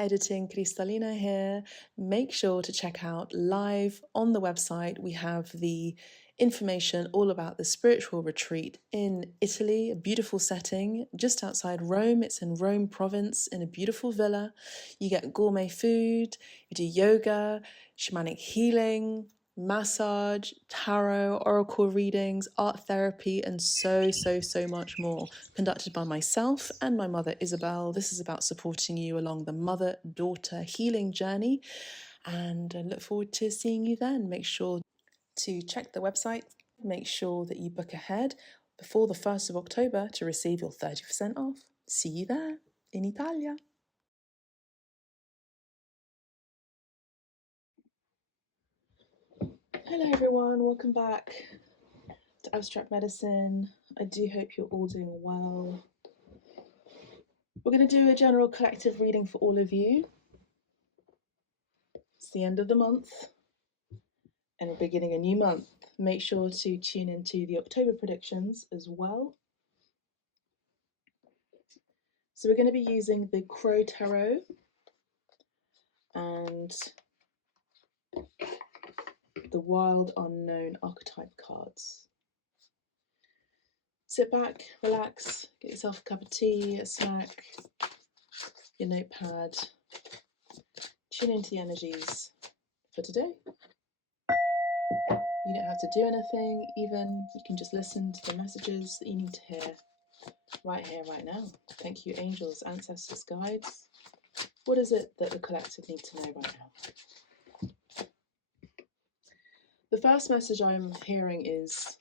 editing, Cristallina here. Make sure to check out live on the website. We have the information all about the spiritual retreat in Italy, a beautiful setting just outside Rome. It's in Rome province in a beautiful villa. You get gourmet food, you do yoga, shamanic healing, massage, tarot, oracle readings, art therapy, and so much more, conducted by myself and my mother Isabel. This is about supporting you along the mother-daughter healing journey, and I look forward to seeing you then. Make sure to check the website, make sure that you book ahead before the 1st of October to receive your 30% off. See you there in Italia. Hello everyone, welcome back to Abstract Medicine. I do hope you're all doing well. We're going to do a general collective reading for all of you. It's the end of the month and we're beginning a new month. Make sure to tune into the October predictions as well. So we're going to be using the Crow Tarot and the Wild Unknown archetype cards. Sit back, relax, get yourself a cup of tea, a snack, your notepad. Tune into the energies for today. You don't have to do anything, even you can just listen to the messages that you need to hear right here, right now. Thank you, angels, ancestors, guides. What is it that the collective need to know right now? The first message I'm hearing is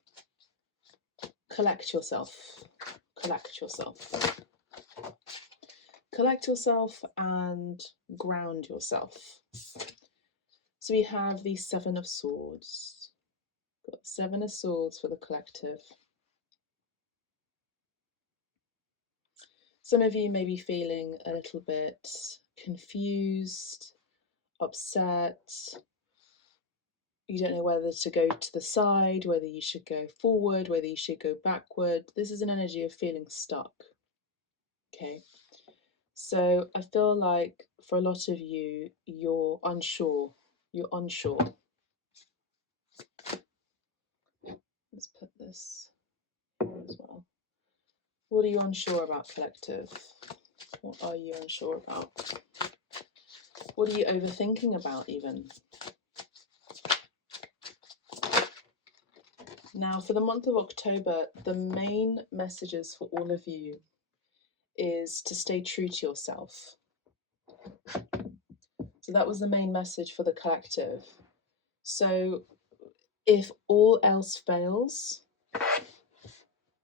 collect yourself. Collect yourself. Collect yourself and ground yourself. So we have the Seven of Swords. Got the Seven of Swords for the collective. Some of you may be feeling a little bit confused, upset. You don't know whether to go to the side, whether you should go forward, whether you should go backward. This is an energy of feeling stuck. Okay. So I feel like for a lot of you, you're unsure. You're unsure. Let's put this here as well. What are you unsure about, collective? What are you unsure about? What are you overthinking about even? Now, for the month of October, the main messages for all of you is to stay true to yourself. So that was the main message for the collective. So if all else fails,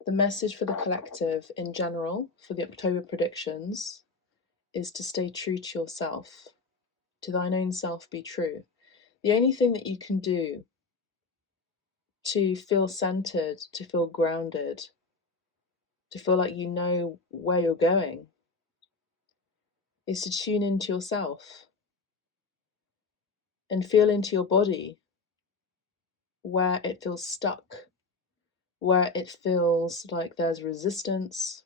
the message for the collective in general for the October predictions is to stay true to yourself. To thine own self be true. The only thing that you can do to feel centered, to feel grounded, to feel like you know where you're going, is to tune into yourself and feel into your body where it feels stuck, where it feels like there's resistance.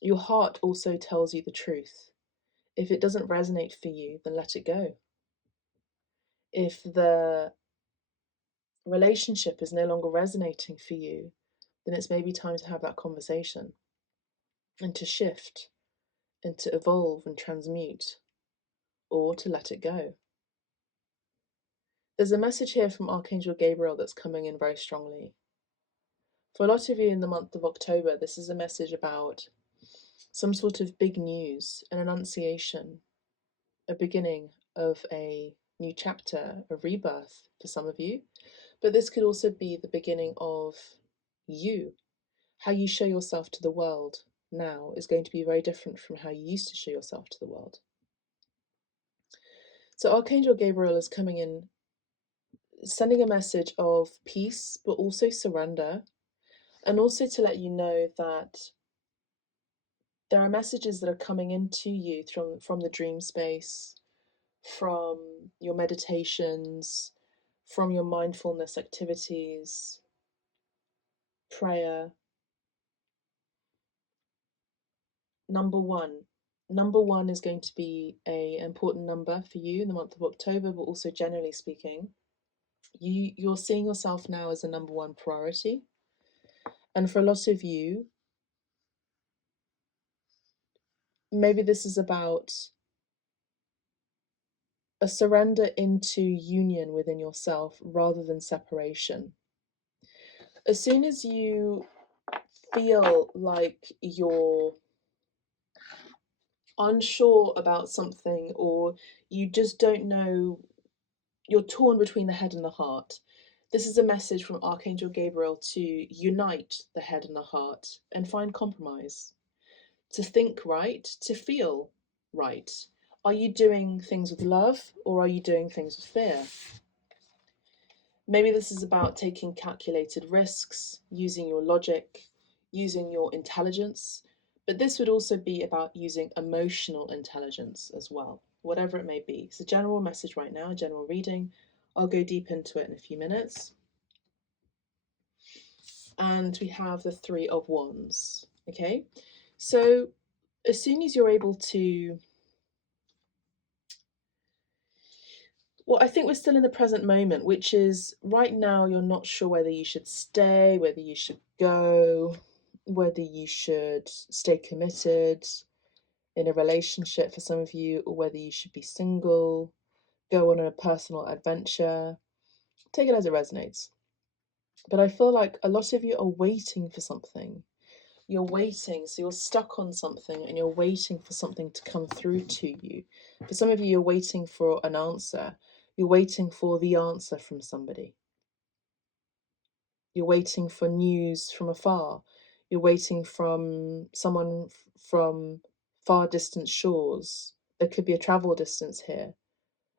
Your heart also tells you the truth. If it doesn't resonate for you, then let it go. If the relationship is no longer resonating for you, then it's maybe time to have that conversation and to shift and to evolve and transmute, or to let it go. There's a message here from Archangel Gabriel that's coming in very strongly. For a lot of you in the month of October, this is a message about some sort of big news, an annunciation, a beginning of a new chapter, a rebirth for some of you. But this could also be the beginning of you. How you show yourself to the world now is going to be very different from how you used to show yourself to the world. So Archangel Gabriel is coming in, sending a message of peace, but also surrender, and also to let you know that there are messages that are coming into you from the dream space, from your meditations, from your mindfulness activities, prayer. Number one, Number 1 is going to be an important number for you in the month of October, but also generally speaking. You're seeing yourself now as a number 1 priority. And for a lot of you, maybe this is about a surrender into union within yourself rather than separation. As soon as you feel like you're unsure about something, or you just don't know, you're torn between the head and the heart, this is a message from Archangel Gabriel to unite the head and the heart and find compromise, to think right, to feel right. Are you doing things with love, or are you doing things with fear? Maybe this is about taking calculated risks, using your logic, using your intelligence, but this would also be about using emotional intelligence as well, whatever it may be. It's a general message right now, a general reading. I'll go deep into it in a few minutes. And we have the Three of Wands, okay? So as soon as you're able to, well, I think we're still in the present moment, which is right now you're not sure whether you should stay, whether you should go, whether you should stay committed in a relationship for some of you, or whether you should be single, go on a personal adventure. Take it as it resonates. But I feel like a lot of you are waiting for something. You're waiting, so you're stuck on something and you're waiting for something to come through to you. For some of you, you're waiting for an answer. You're waiting for the answer from somebody. You're waiting for news from afar. You're waiting from someone from far distant shores. There could be a travel distance here.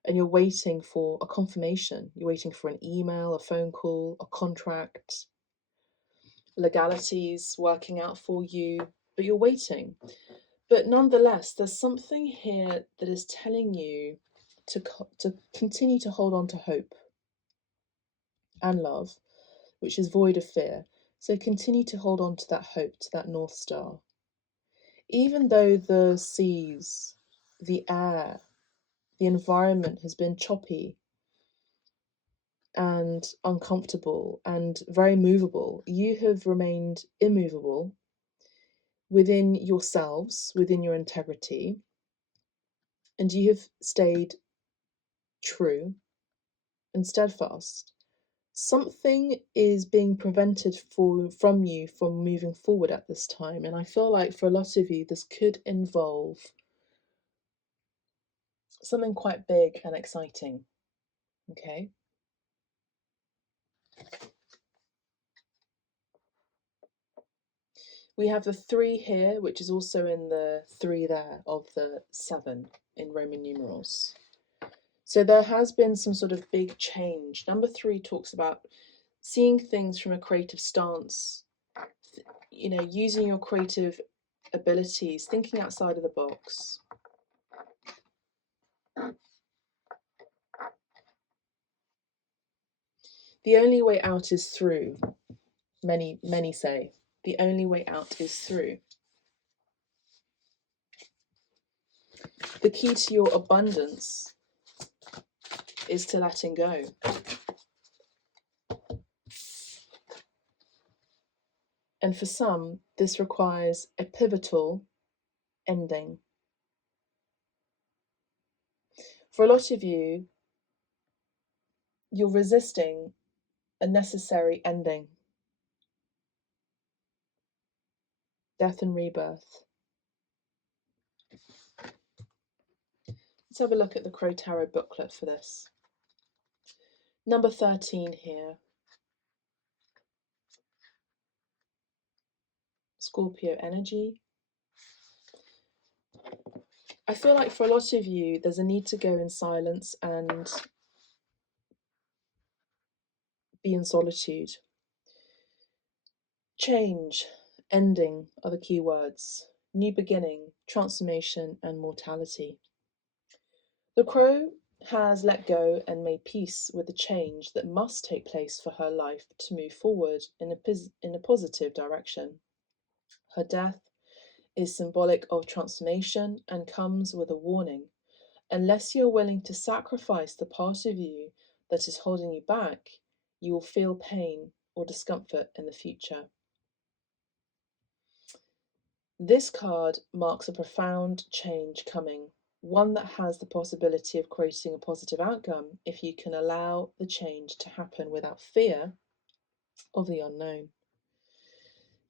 And you're waiting for a confirmation. You're waiting for an email, a phone call, a contract, legalities working out for you, but you're waiting. But nonetheless, there's something here that is telling you to continue to hold on to hope and love, which is void of fear. So continue to hold on to that hope, to that North Star. Even though the seas, the air, the environment has been choppy and uncomfortable and very movable, you have remained immovable within yourselves, within your integrity, and you have stayed true and steadfast. Something is being prevented from you from moving forward at this time, and I feel like for a lot of you this could involve something quite big and exciting. Okay, we have the 3 here, which is also in the 3 there of the 7 in Roman numerals. So there has been some sort of big change. Number 3 talks about seeing things from a creative stance, you know, using your creative abilities, thinking outside of the box. The only way out is through. Many say the only way out is through. The key to your abundance is to letting go. And for some, this requires a pivotal ending. For a lot of you, you're resisting a necessary ending. Death and rebirth. Let's have a look at the Crow Tarot booklet for this. Number 13 here. Scorpio energy. I feel like for a lot of you, there's a need to go in silence and be in solitude. Change, ending are the key words. New beginning, transformation, and mortality. The crow has let go and made peace with the change that must take place for her life to move forward in a positive direction. Her death is symbolic of transformation and comes with a warning. Unless you're willing to sacrifice the part of you that is holding you back, you will feel pain or discomfort in the future. This card marks a profound change coming, one that has the possibility of creating a positive outcome if you can allow the change to happen without fear of the unknown.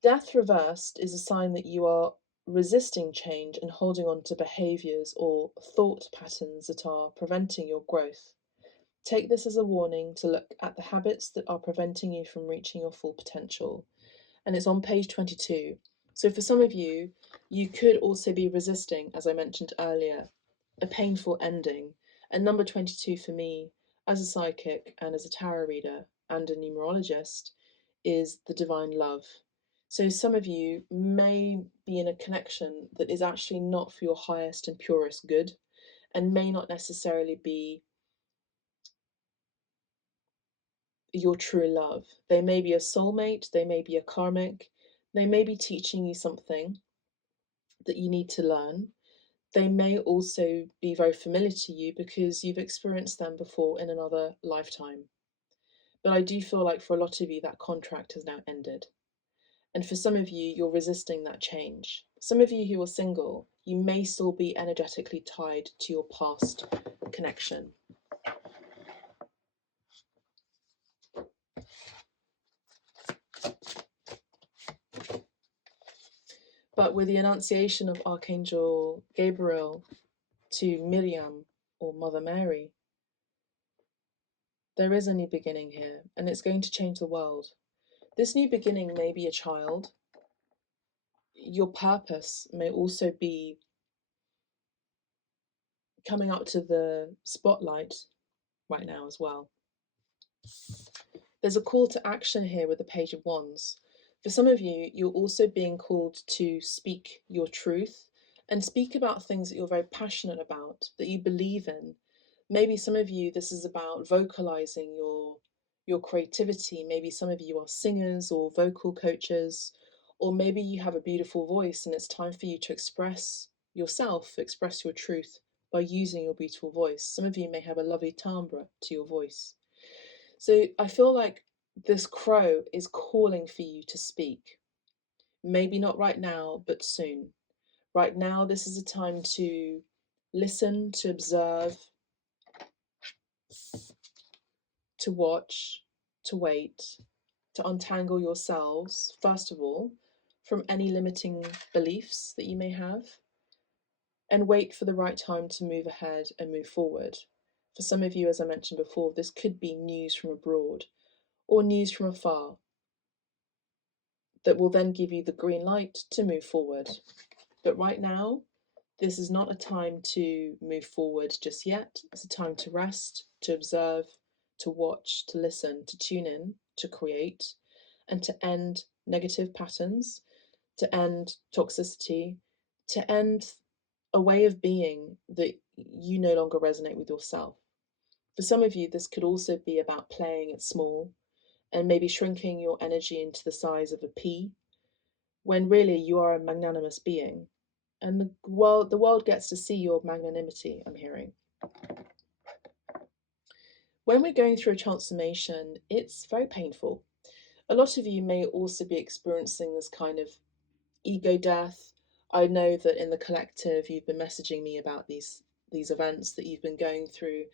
Death reversed is a sign that you are resisting change and holding on to behaviors or thought patterns that are preventing your growth. Take this as a warning to look at the habits that are preventing you from reaching your full potential. And it's on page 22. So for some of you, you could also be resisting, as I mentioned earlier, a painful ending. And number 22 for me, as a psychic and as a tarot reader and a numerologist, is the divine love. So some of you may be in a connection that is actually not for your highest and purest good and may not necessarily be your true love. They may be a soulmate, they may be a karmic, they may be teaching you something that you need to learn. They may also be very familiar to you because you've experienced them before in another lifetime. But I do feel like for a lot of you, that contract has now ended. And for some of you, you're resisting that change. Some of you who are single, you may still be energetically tied to your past connection. But with the annunciation of Archangel Gabriel to Miriam or Mother Mary, there is a new beginning here, and it's going to change the world. This new beginning may be a child. Your purpose may also be coming up to the spotlight right now as well. There's a call to action here with the Page of Wands. For some of you, you're also being called to speak your truth and speak about things that you're very passionate about, that you believe in. Maybe some of you, this is about vocalizing your creativity. Maybe some of you are singers or vocal coaches, or maybe you have a beautiful voice and it's time for you to express yourself, express your truth by using your beautiful voice. Some of you may have a lovely timbre to your voice. So I feel like this crow is calling for you to speak. Maybe not right now, but soon. Right now, this is a time to listen, to observe, to watch, to wait, to untangle yourselves, first of all, from any limiting beliefs that you may have, and wait for the right time to move ahead and move forward. For some of you, as I mentioned before, this could be news from abroad or news from afar that will then give you the green light to move forward. But right now, this is not a time to move forward just yet. It's a time to rest, to observe, to watch, to listen, to tune in, to create, and to end negative patterns, to end toxicity, to end a way of being that you no longer resonate with yourself. For some of you, this could also be about playing it small and maybe shrinking your energy into the size of a pea, when really you are a magnanimous being. And the world gets to see your magnanimity, I'm hearing. When we're going through a transformation, it's very painful. A lot of you may also be experiencing this kind of ego death. I know that in the collective you've been messaging me about these events that you've been going through.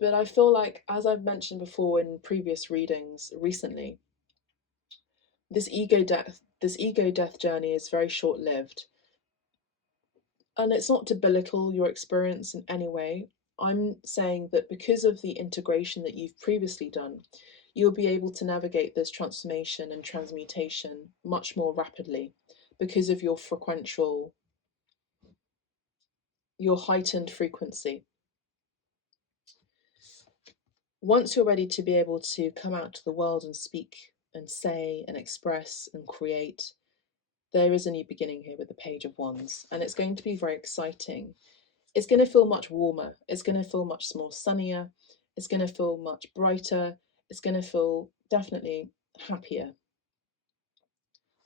But I feel like, as I've mentioned before in previous readings recently, this ego death journey is very short-lived. And it's not to belittle your experience in any way. I'm saying that because of the integration that you've previously done, you'll be able to navigate this transformation and transmutation much more rapidly because of your heightened frequency. Once you're ready to be able to come out to the world and speak and say and express and create, there is a new beginning here with the Page of Wands, and it's going to be very exciting. It's going to feel much warmer. It's going to feel much more sunnier. It's going to feel much brighter. It's going to feel definitely happier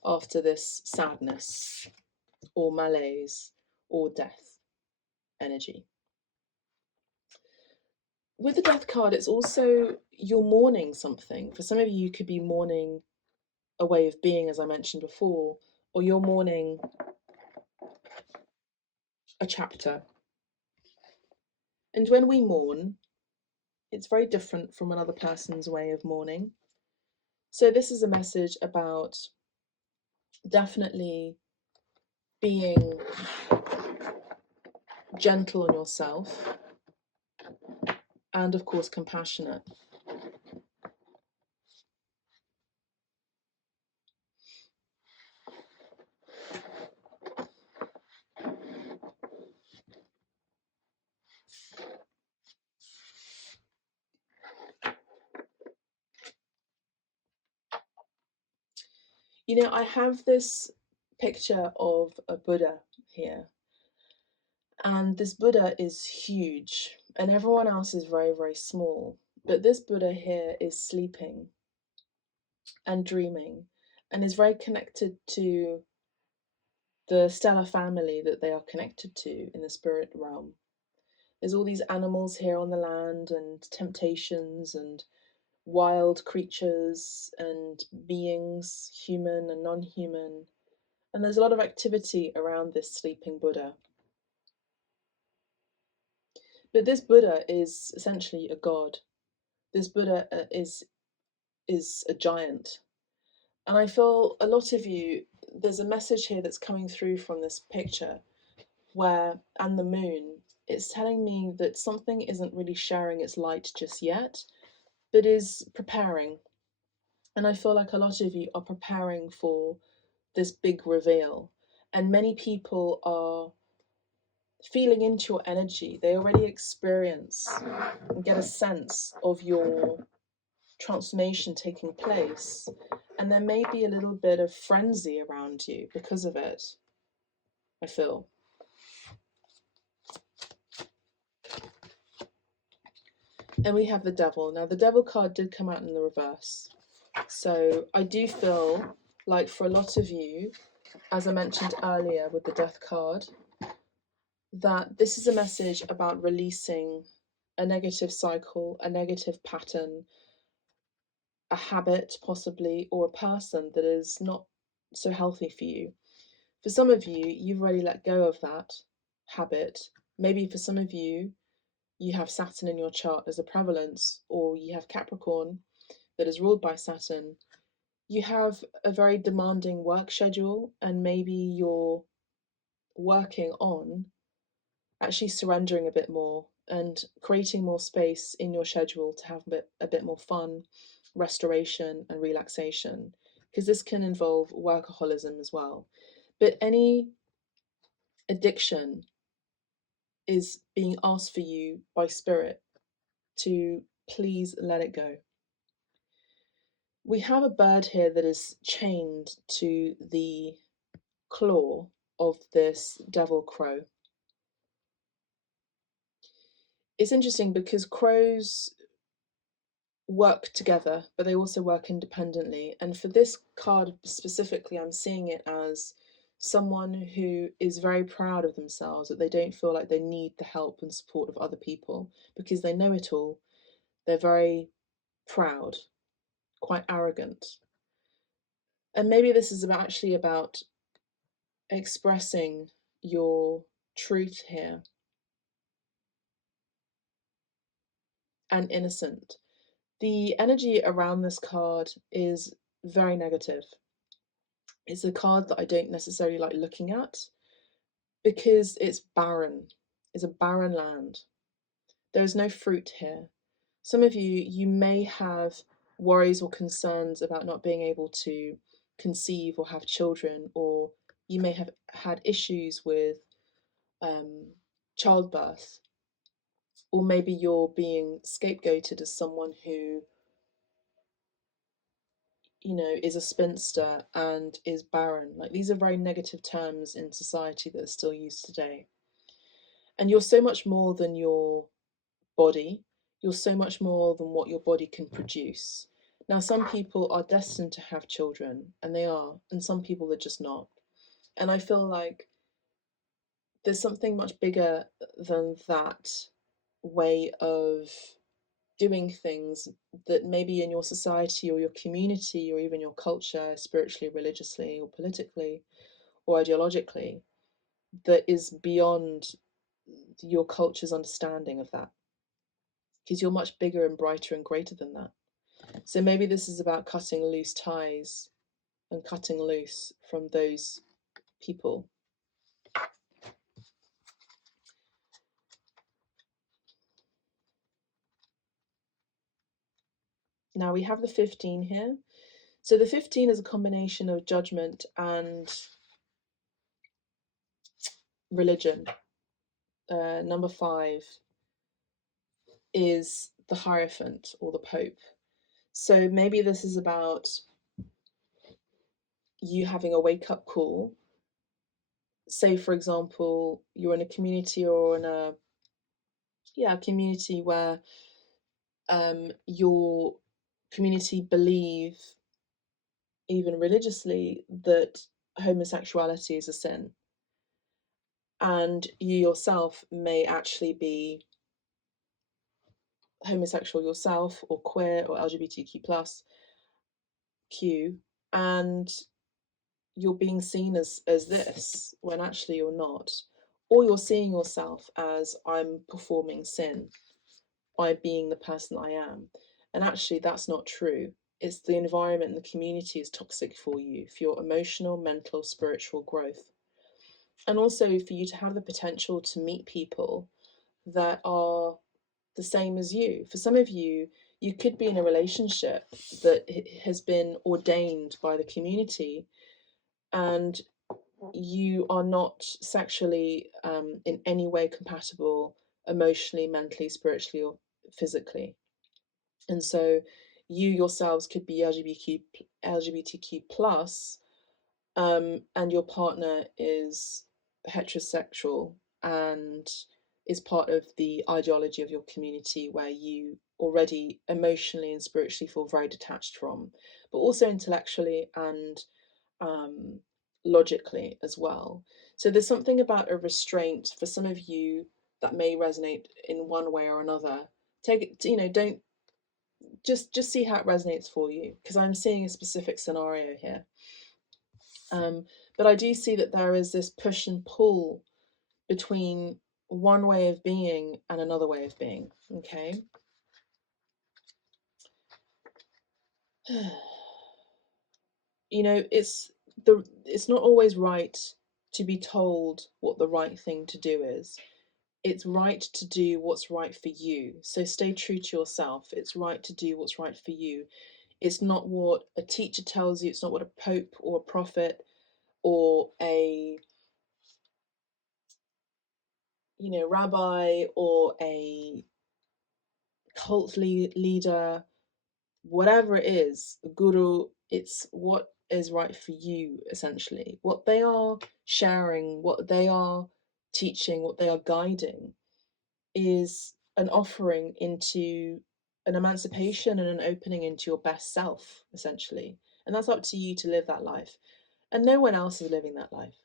after this sadness. or malaise or death energy. With the death card, it's also you're mourning something. For some of you, you could be mourning a way of being, as I mentioned before, or you're mourning a chapter. And when we mourn, it's very different from another person's way of mourning. So, this is a message about definitely being gentle on yourself and, of course, compassionate. You know, I have this picture of a Buddha here, and this Buddha is huge, and everyone else is very, very small. But this Buddha here is sleeping and dreaming and is very connected to the stellar family that they are connected to in the spirit realm. There's all these animals here on the land, and temptations, and wild creatures, and beings, human and non human. And there's a lot of activity around this sleeping Buddha. But this Buddha is essentially a god. This Buddha is a giant. And I feel a lot of you, there's a message here that's coming through from this picture where, and the moon, it's telling me that something isn't really sharing its light just yet, but is preparing. And I feel like a lot of you are preparing for this big reveal. And many people are feeling into your energy. They already experience and get a sense of your transformation taking place. And there may be a little bit of frenzy around you because of it, I feel. And we have the devil. Now, the devil card did come out in the reverse. So I do feel like for a lot of you, as I mentioned earlier with the death card, that this is a message about releasing a negative cycle, a negative pattern, a habit possibly, or a person that is not so healthy for you. For some of you, you've already let go of that habit. Maybe for some of you, you have Saturn in your chart as a prevalence, or you have Capricorn that is ruled by Saturn. You have a very demanding work schedule, and maybe you're working on actually surrendering a bit more and creating more space in your schedule to have a bit more fun, restoration, and relaxation, because this can involve workaholism as well. But any addiction is being asked for you by spirit to please let it go. We have a bird here that is chained to the claw of this devil crow. It's interesting because crows work together, but they also work independently. And for this card specifically, I'm seeing it as someone who is very proud of themselves, that they don't feel like they need the help and support of other people because they know it all. They're very proud, quite arrogant. And maybe this is actually about expressing your truth here, and innocent. The energy around this card is very negative. It's a card that I don't necessarily like looking at because it's barren. It's a barren land. There is no fruit here. Some of you, you may have worries or concerns about not being able to conceive or have children, or you may have had issues with childbirth, or maybe you're being scapegoated as someone who, you know, is a spinster and is barren. Like, these are very negative terms in society that are still used today. And you're so much more than your body. You're so much more than what your body can produce. Now, some people are destined to have children, and they are, and some people are just not. And I feel like there's something much bigger than that way of doing things that maybe in your society or your community or even your culture, spiritually, religiously, or politically or ideologically, that is beyond your culture's understanding of that. Because you're much bigger and brighter and greater than that. So maybe this is about cutting loose ties and cutting loose from those people. Now we have the 15 here. So the 15 is a combination of judgment and religion. Number 5 is the Hierophant or the Pope. So maybe this is about you having a wake up call. Say, for example, you're in a community or in a community where your community believe, even religiously, that homosexuality is a sin, and you yourself may actually be homosexual yourself or queer or LGBTQ plus Q, and you're being seen as this when actually you're not, or you're seeing yourself as I'm performing sin by being the person I am, and actually that's not true. It's the environment and the community is toxic for you, for your emotional, mental, spiritual growth, and also for you to have the potential to meet people that are the same as you. For some of you, you could be in a relationship that has been ordained by the community, and you are not sexually in any way compatible emotionally, mentally, spiritually, or physically. And so you yourselves could be LGBTQ plus, and your partner is heterosexual and is part of the ideology of your community where you already emotionally and spiritually feel very detached from, but also intellectually and logically as well. So there's something about a restraint for some of you that may resonate in one way or another. Take it, don't just see how it resonates for you, because I'm seeing a specific scenario here. But I do see that there is this push and pull between one way of being and another way of being. Okay. It's not always right to be told what the right thing to do is. It's right to do what's right for you. So stay true to yourself. It's right to do what's right for you. It's not what a teacher tells you. It's not what a pope or a prophet or a rabbi or a cult leader, whatever it is, a guru. It's what is right for you, essentially. What they are sharing, what they are teaching, what they are guiding is an offering into an emancipation and an opening into your best self, essentially. And that's up to you to live that life. And no one else is living that life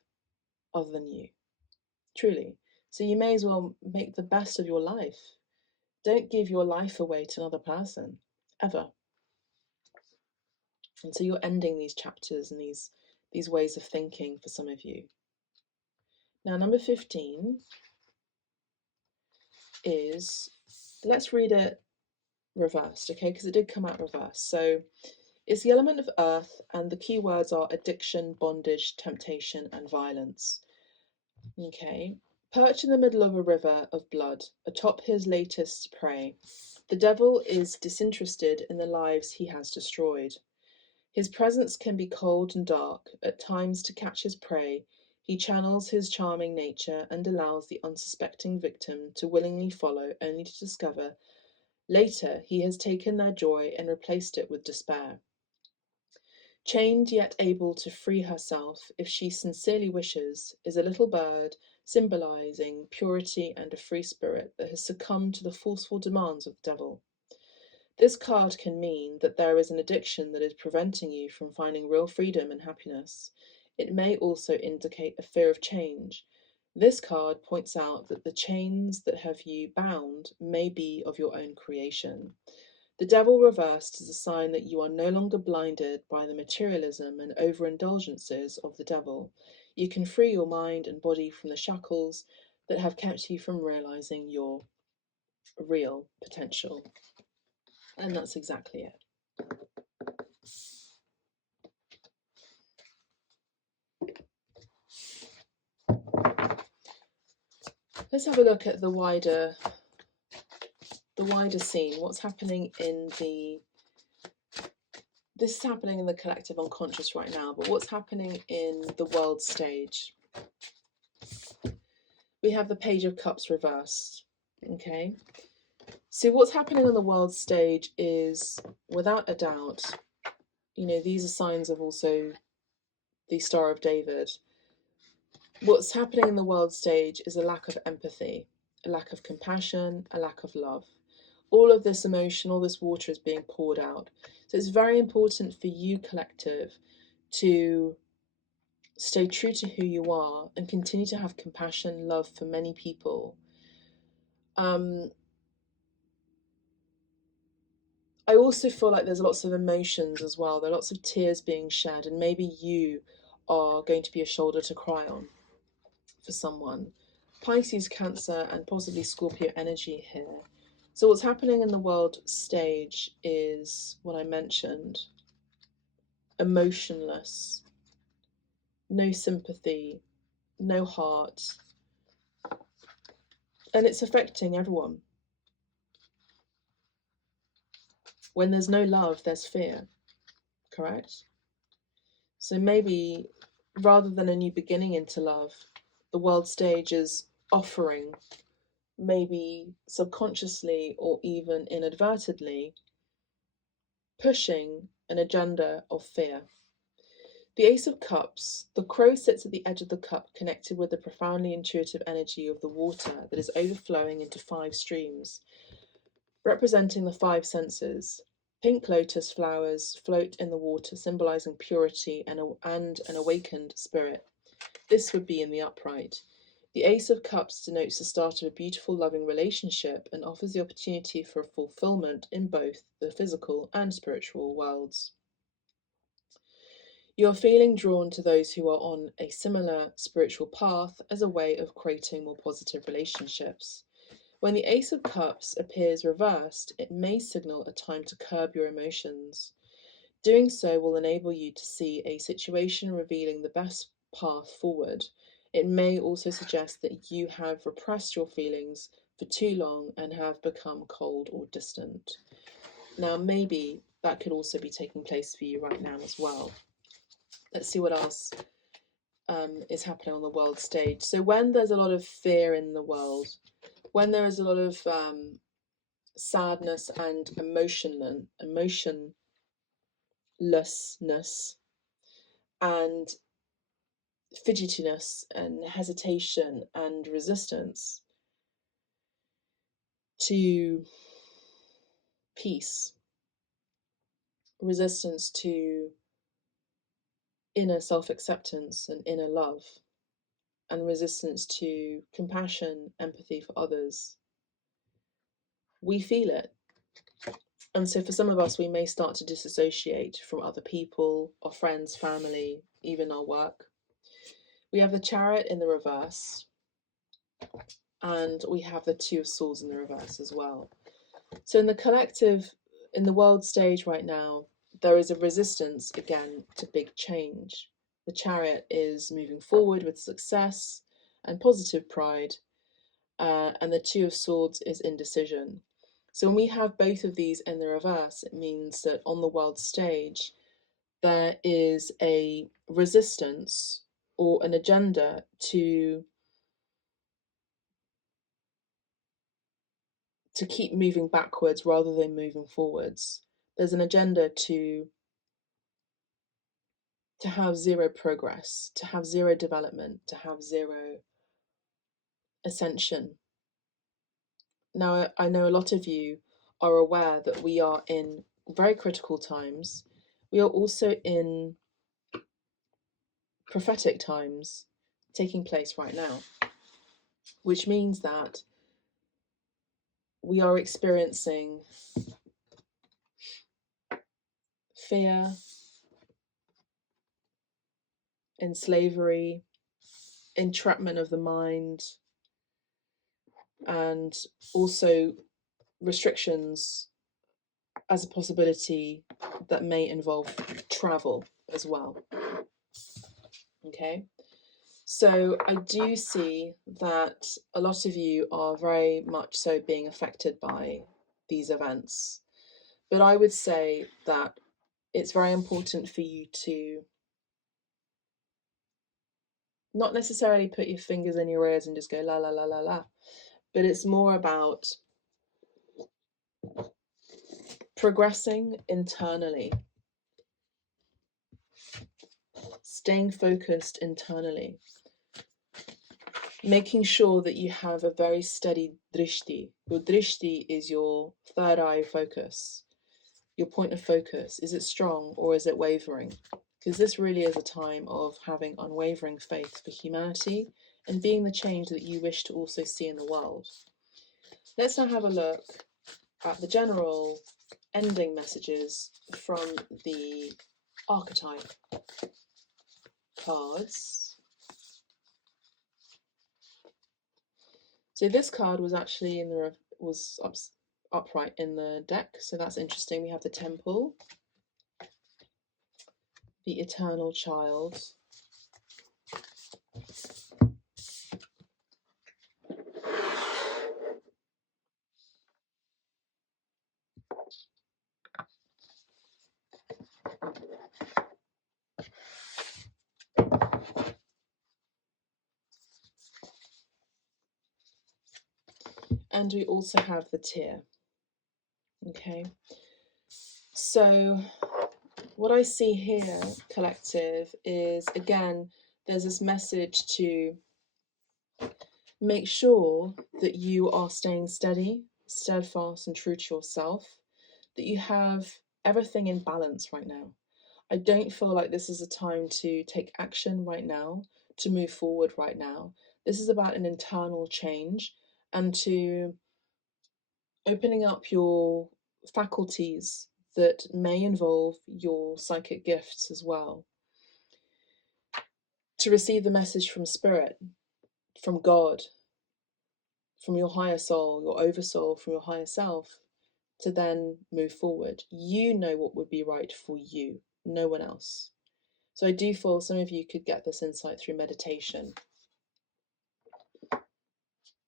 other than you, truly. So you may as well make the best of your life. Don't give your life away to another person, ever. And so you're ending these chapters and these ways of thinking for some of you. Now, number 15 is, let's read it reversed, okay? Because it did come out reversed. So it's the element of earth, and the key words are addiction, bondage, temptation, and violence. Okay. Perched in the middle of a river of blood, atop his latest prey, the devil is disinterested in the lives he has destroyed. His presence can be cold and dark. At times, to catch his prey, he channels his charming nature and allows the unsuspecting victim to willingly follow, only to discover later he has taken their joy and replaced it with despair. Chained yet able to free herself if she sincerely wishes, is a little bird symbolizing purity and a free spirit that has succumbed to the forceful demands of the devil. This card can mean that there is an addiction that is preventing you from finding real freedom and happiness. It may also indicate a fear of change. This card points out that the chains that have you bound may be of your own creation. The devil reversed is a sign that you are no longer blinded by the materialism and overindulgences of the devil. You can free your mind and body from the shackles that have kept you from realizing your real potential. And that's exactly it. Let's have a look at the wider scene. What's happening in this is happening in the collective unconscious right now, but what's happening in the world stage? We have the Page of Cups reversed. Okay. So what's happening on the world stage is, without a doubt, these are signs of also the Star of David. What's happening in the world stage is a lack of empathy, a lack of compassion, a lack of love. All of this emotion, all this water is being poured out. So it's very important for you, collective, to stay true to who you are and continue to have compassion, love for many people. I also feel like there's lots of emotions as well. There are lots of tears being shed, and maybe you are going to be a shoulder to cry on for someone. Pisces, Cancer, and possibly Scorpio energy here. So what's happening in the world stage is what I mentioned. Emotionless, no sympathy, no heart, and it's affecting everyone. When there's no love, there's fear, correct? So maybe rather than a new beginning into love, the world stage is offering, maybe subconsciously or even inadvertently, pushing an agenda of fear. The Ace of Cups, the crow sits at the edge of the cup, connected with the profoundly intuitive energy of the water that is overflowing into 5 streams, representing the 5 senses. Pink lotus flowers float in the water, symbolizing purity and an awakened spirit. This would be in the upright. The Ace of Cups denotes the start of a beautiful, loving relationship and offers the opportunity for fulfillment in both the physical and spiritual worlds. You are feeling drawn to those who are on a similar spiritual path as a way of creating more positive relationships. When the Ace of Cups appears reversed, it may signal a time to curb your emotions. Doing so will enable you to see a situation revealing the best path forward. It may also suggest that you have repressed your feelings for too long and have become cold or distant. Now, maybe that could also be taking place for you right now as well. Let's see what else is happening on the world stage. So when there's a lot of fear in the world, when there is a lot of sadness and emotionlessness and fidgetiness and hesitation and resistance to peace, resistance to inner self-acceptance and inner love, and resistance to compassion, empathy for others, we feel it. And so for some of us, we may start to disassociate from other people, our friends, family, even our work. We have the Chariot in the reverse, and we have the Two of Swords in the reverse as well. So in the collective, in the world stage right now, there is a resistance again to big change. The Chariot is moving forward with success and positive pride, and the Two of Swords is indecision. So when we have both of these in the reverse, it means that on the world stage, there is a resistance or an agenda to keep moving backwards rather than moving forwards. There's an agenda to have zero progress, to have zero development, to have zero ascension. Now, I know a lot of you are aware that we are in very critical times. We are also in prophetic times taking place right now, which means that we are experiencing fear, enslavery, entrapment of the mind, and also restrictions as a possibility that may involve travel as well. Okay, so I do see that a lot of you are very much so being affected by these events, but I would say that it's very important for you to not necessarily put your fingers in your ears and just go la la la la la, but it's more about progressing internally, staying focused internally, making sure that you have a very steady drishti. Your drishti is your third eye focus, your point of focus. Is it strong or is it wavering? Because this really is a time of having unwavering faith for humanity and being the change that you wish to also see in the world. Let's now have a look at the general ending messages from the archetype cards. So this card was actually in the upright in the deck, so that's interesting. We have the Temple, the Eternal Child, and we also have the Tear. Okay, so what I see here, collective, is again, there's this message to make sure that you are staying steady, steadfast, and true to yourself, that you have everything in balance right now. I don't feel like this is a time to take action right now, to move forward right now. This is about an internal change and to opening up your faculties that may involve your psychic gifts as well. To receive the message from Spirit, from God, from your higher soul, your oversoul, from your higher self, to then move forward. You know what would be right for you, no one else. So I do feel some of you could get this insight through meditation,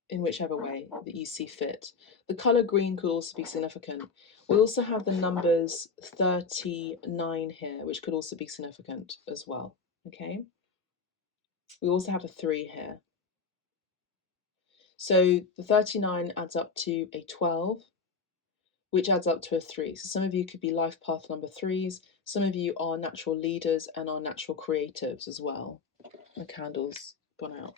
in whichever way that you see fit. The colour green could also be significant. We also have the numbers 39 here, which could also be significant as well. Okay. We also have a 3 here. So the 39 adds up to a 12, which adds up to a 3. So some of you could be life path number 3s. Some of you are natural leaders and are natural creatives as well. The candle's gone out.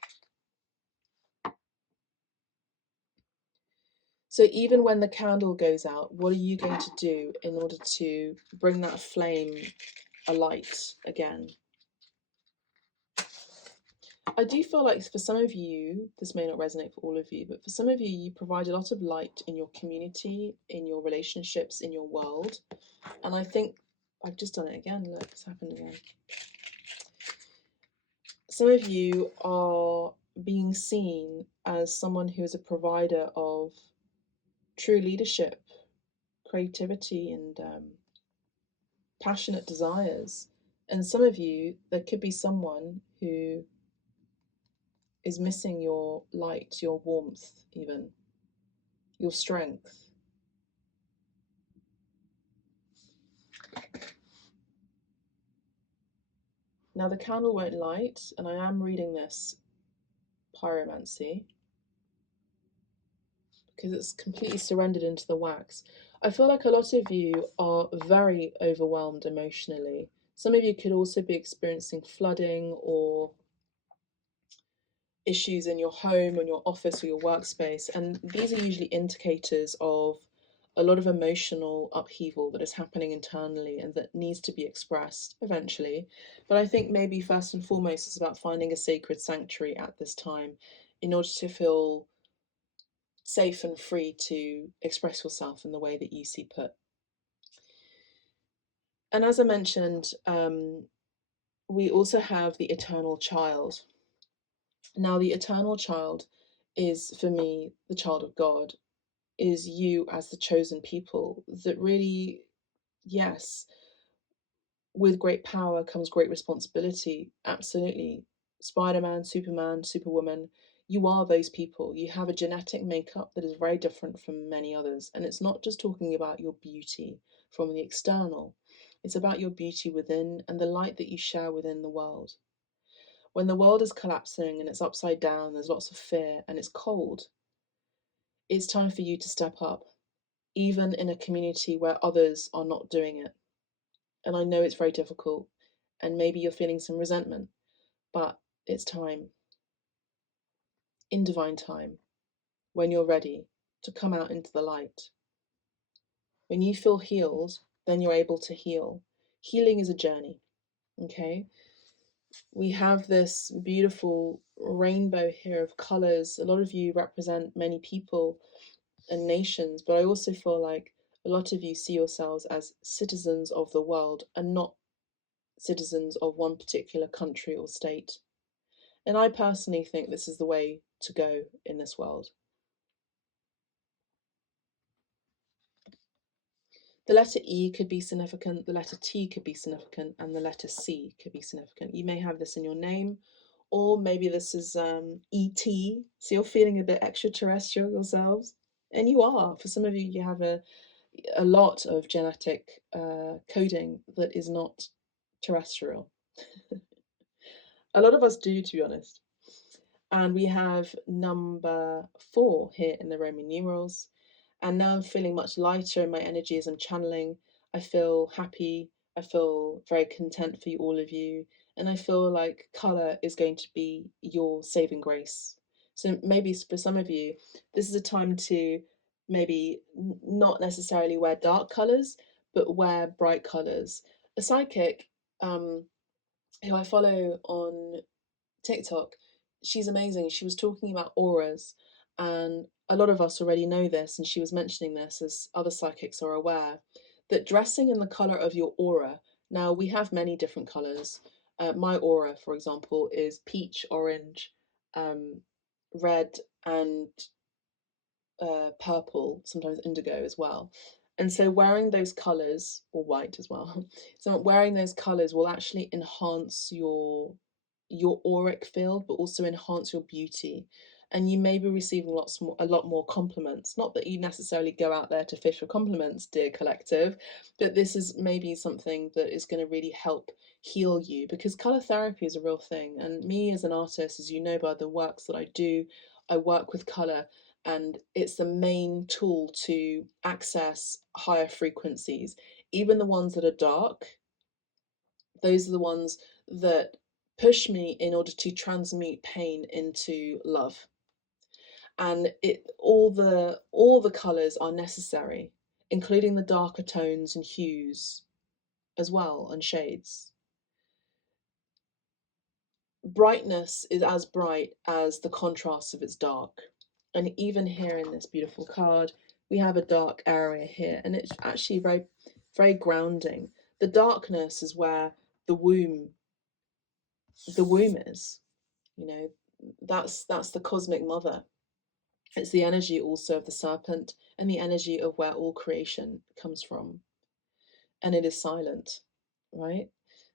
So even when the candle goes out, what are you going to do in order to bring that flame alight again? I do feel like for some of you, this may not resonate for all of you, but for some of you, you provide a lot of light in your community, in your relationships, in your world. And I think I've just done it again. Look, it's happened again. Some of you are being seen as someone who is a provider of true leadership, creativity, and passionate desires. And some of you, there could be someone who is missing your light, your warmth, even your strength. Now the candle won't light, and I am reading this pyromancy because it's completely surrendered into the wax. I feel like a lot of you are very overwhelmed emotionally. Some of you could also be experiencing flooding or issues in your home, in your office, or your workspace. And these are usually indicators of a lot of emotional upheaval that is happening internally and that needs to be expressed eventually. But I think maybe first and foremost it's about finding a sacred sanctuary at this time in order to feel safe and free to express yourself in the way that you see put. And as I mentioned, we also have the eternal child. Now, the eternal child is, for me, the child of God, is you as the chosen people that really, yes, with great power comes great responsibility. Absolutely. Spider Man, Superman, Superwoman, you are those people. You have a genetic makeup that is very different from many others. And it's not just talking about your beauty from the external, it's about your beauty within and the light that you share within the world. When the world is collapsing and it's upside down, there's lots of fear and it's cold, it's time for you to step up, even in a community where others are not doing it. And I know it's very difficult, and maybe you're feeling some resentment, but it's time, in divine time, when you're ready to come out into the light. When you feel healed, then you're able to heal. Healing is a journey, okay? We have this beautiful rainbow here of colors. A lot of you represent many people and nations, but I also feel like a lot of you see yourselves as citizens of the world and not citizens of one particular country or state. And I personally think this is the way to go in this world. The letter E could be significant, the letter T could be significant, and the letter C could be significant. You may have this in your name, or maybe this is ET, so you're feeling a bit extraterrestrial yourselves. And you are. For some of you, you have a lot of genetic coding that is not terrestrial. A lot of us do, to be honest. And we have number 4 here in the Roman numerals. And now I'm feeling much lighter in my energy as I'm channeling. I feel happy. I feel very content for you, all of you. And I feel like color is going to be your saving grace. So maybe for some of you, this is a time to maybe not necessarily wear dark colors, but wear bright colors. A psychic who I follow on TikTok, she's amazing. She was talking about auras, and a lot of us already know this, and she was mentioning this as other psychics are aware that dressing in the color of your aura. Now, we have many different colors. My aura, for example, is peach, orange, um, red, and purple, sometimes indigo as well. And so wearing those colors, or white as well, so wearing those colors will actually enhance your auric field, but also enhance your beauty. And you may be receiving a lot more compliments. Not that you necessarily go out there to fish for compliments, dear collective, but this is maybe something that is going to really help heal you, because color therapy is a real thing. And me as an artist, as you know by the works that I do, I work with color, and it's the main tool to access higher frequencies. Even the ones that are dark, those are the ones that push me in order to transmute pain into love. And all the colors are necessary, including the darker tones and hues as well, and shades. Brightness is as bright as the contrast of its dark. And even here in this beautiful card, we have a dark area here, and it's actually very, very grounding. The darkness is where the womb, the womb is. You know, that's the cosmic mother. It's the energy also of the serpent and the energy of where all creation comes from. And it is silent, right?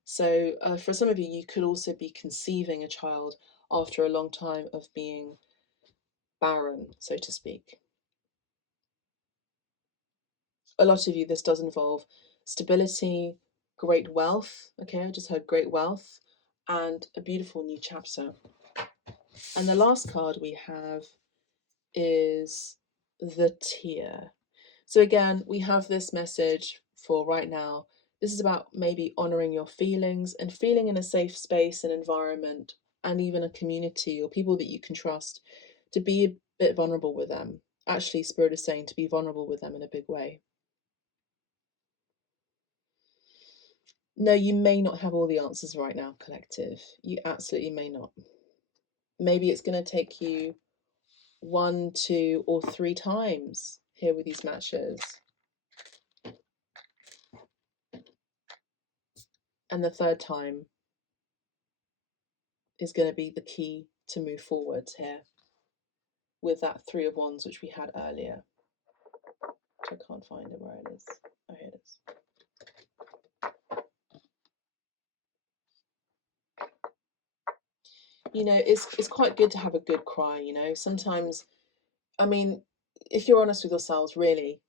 So for some of you, you could also be conceiving a child after a long time of being barren, so to speak. A lot of you, this does involve stability, great wealth. Okay, I just heard great wealth, and a beautiful new chapter. And the last card we have is the tear. So again, we have this message for right now. This is about maybe honoring your feelings and feeling in a safe space and environment, and even a community or people that you can trust, to be a bit vulnerable with them. Actually, Spirit is saying to be vulnerable with them in a big way. No, you may not have all the answers right now, collective. You absolutely may not. Maybe it's going to take you 1, 2, or 3 times here with these matches. And the third time is going to be the key to move forwards here with that 3 of Wands, which we had earlier. Which I can't find it where it is. Oh, here it is. You know, it's quite good to have a good cry, you know. Sometimes, I mean, if you're honest with yourselves, really,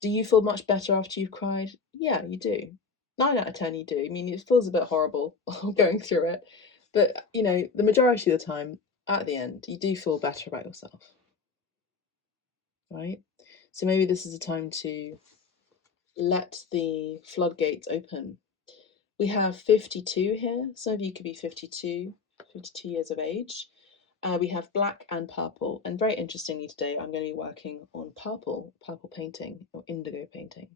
do you feel much better after you've cried? Yeah, you do. 9 out of 10 you do. I mean, it feels a bit horrible going through it, but you know, the majority of the time, at the end, you do feel better about yourself, right? So maybe this is a time to let the floodgates open. We have 52 here. Some of you could be 52 years of age. We have black and purple, and very interestingly today I'm going to be working on purple painting or indigo painting.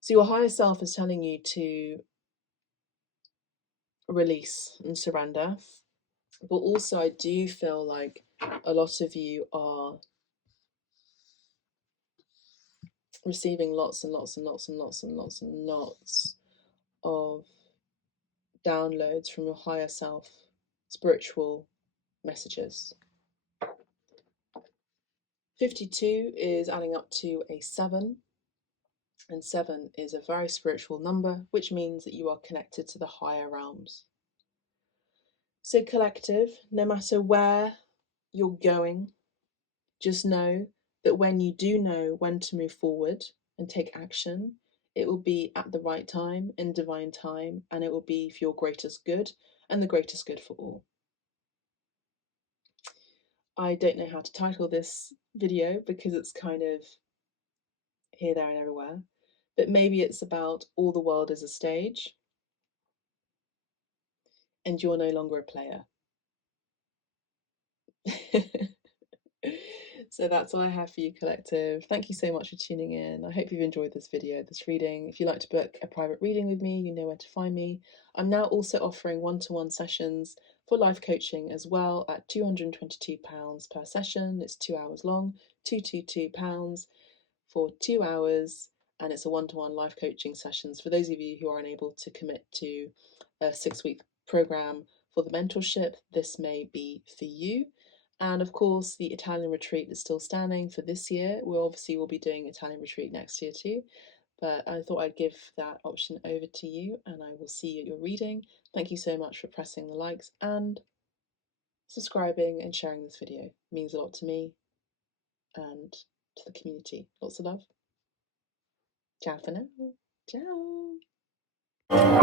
So your higher self is telling you to release and surrender, but also I do feel like a lot of you are receiving lots and lots and lots and lots and lots and lots of downloads from your higher self, spiritual messages. 52 is adding up to a 7, and 7 is a very spiritual number, which means that you are connected to the higher realms. So collective, no matter where you're going, just know that when you do know when to move forward and take action, it will be at the right time, in divine time, and it will be for your greatest good and the greatest good for all. I don't know how to title this video because it's kind of here, there, and everywhere, but maybe it's about all the world is a stage and you're no longer a player. So that's all I have for you, collective. Thank you so much for tuning in. I hope you've enjoyed this video, this reading. If you'd like to book a private reading with me, you know where to find me. I'm now also offering one-to-one sessions for life coaching as well at £222 per session. It's 2 hours long, £222 for 2 hours, and it's a one-to-one life coaching sessions for those of you who are unable to commit to a 6-week program for the mentorship. This may be for you. And of course, the Italian retreat is still standing for this year. We obviously will be doing Italian retreat next year too, but I thought I'd give that option over to you, and I will see you at your reading. Thank you so much for pressing the likes and subscribing and sharing this video. It means a lot to me and to the community. Lots of love. Ciao for now. Ciao.